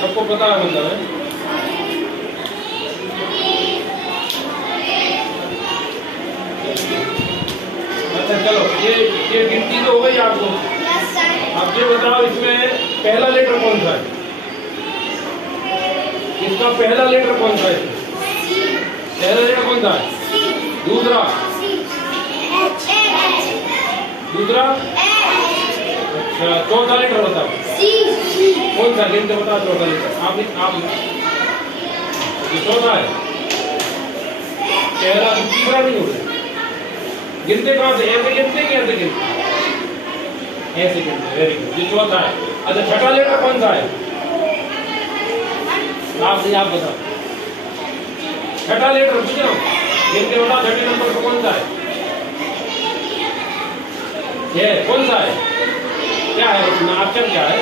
सबको पता है मतलब है। अच्छा चलो, ये गिनती तो हो गई आपको। अब ये बताओ इसमें पहला लेटर कौन सा है? इसका पहला लेटर कौन सा है? पहला लेटर कौन सा है? दूसरा दूसरा अच्छा, चौथा लेटर बताओ कौन सा? गिनते बताओ चौथा लेटर। आप ये चौथा है। पहला तीसरा नहीं होता। गिनते कहाँ से? ऐसे गिनते कि ऐसे गिनते? ऐसे गिनते। वेरी गुड, ये चौथा है। अच्छा, छठा लेटर कौन सा है? आप बताओ छठा लेटर पूछ रहा हूँ। गिनते बताओ छठे नंबर पर कौन सा है? ये कौन सा है? क्या है? ऑप्शन क्या है?